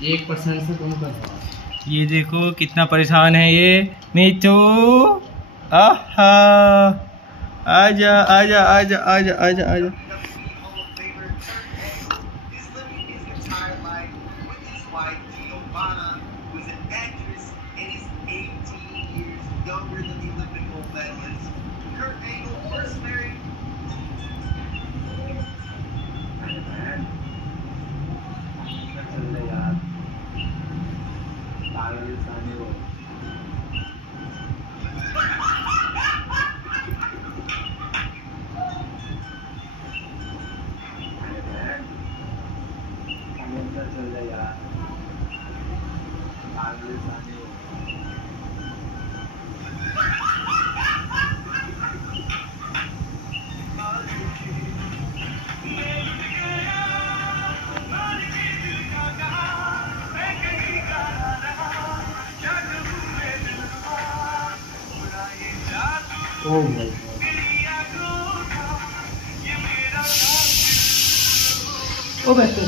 1% से कम कर। ये देखो कितना परेशान है ये मीठू। आहा, आजा आजा आजा आजा आजा आजा। ओ भाई ओ बेहतर